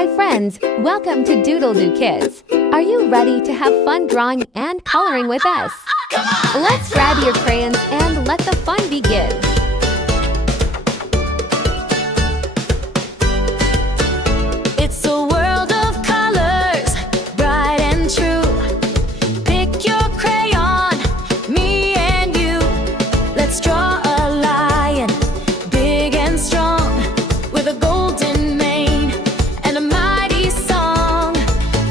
Hi friends, welcome to DoodleDoo Kids. Are you ready to have fun drawing and coloring with us? Let's grab your crayons and let the fun begin. It's a world of colors, bright and true. Pick your crayon, me and you. Let's draw a lion, big and strong, with a golden mane and a mighty song.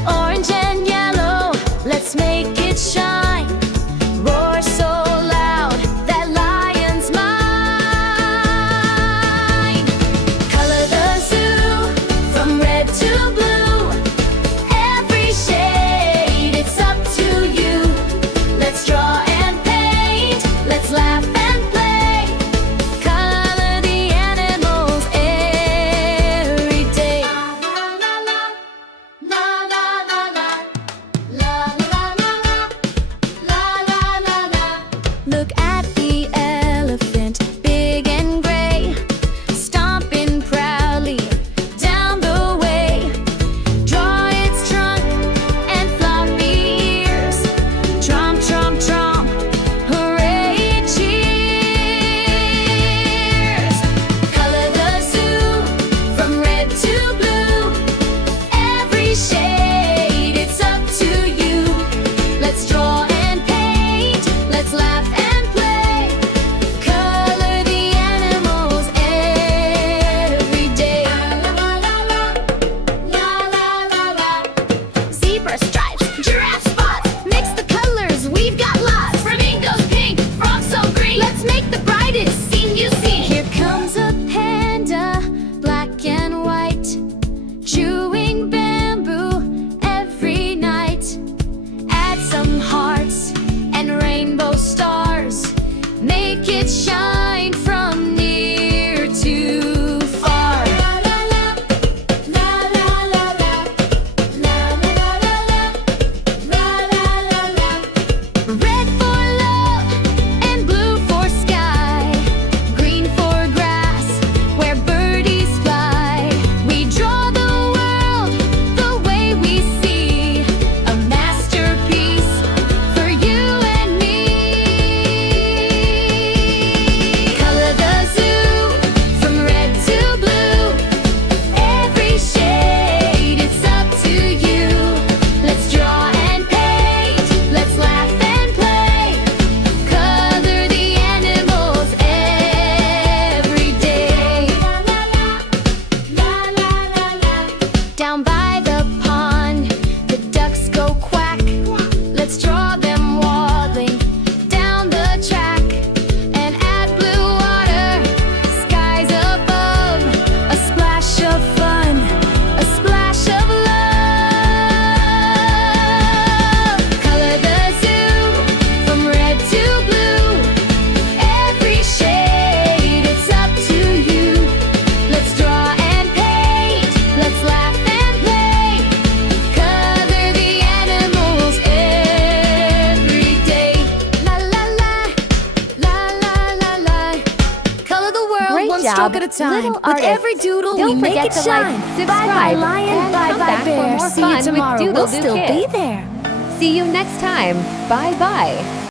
Orange and yellow, let's make it shine. Roar so loud, that lion's mine. Color the zoo, from red to blue. Every shade, it's up to you. Let's draw and paint, let's laugh and play. Color the animals every day. La la la la, la la la la, la la la. Look at the elephant, big and gray, stomping proudly down the way. Draw its trunk and floppy ears. Tromp, tromp, tromp, hooray, cheers. Color the zoo, from red to blue. Every shade, it's up to you. Let's draw and paint, let's laugh and play. Color the animals every day. La la la la, la la la. Zebra stripes, giraffe spots, mix the colors, we've got lots. Flamingos pink, frogs so green. Let's make the brightest scene you've seen. Here comes a panda, black and white, chewing bamboo every night. Add some hearts and rainbow stars, make it shine from near to far. La la la, la la la la, la la la la, la la la. Red for love and blue for sky, green for grass where birdies fly. We draw the world the way we see, a masterpiece for you and me. Color the zoo, from red to blue. Every shade, it's up to you. Let's draw and paint, let's laugh and play. Color the animals every day. La la la, la la la. Down by the pond, the ducks go quack. Let's draw them waddling down the track and add blue water, skies above. A splash of fun, a splash of love. Color the zoo, from red to blue. Every shade, it's up to you. Let's draw and paint, let's laugh and play. Color the animals every day. La la la, la la la la. Color the world Great one job, stroke at a time. little With artists. every doodle, we Don't make forget it to shine. like, Bye bye subscribe, lion, and bye come bye back for bear. more See fun you with tomorrow. We'll DoodleDoo still be Kids. there. See you next time. Bye bye.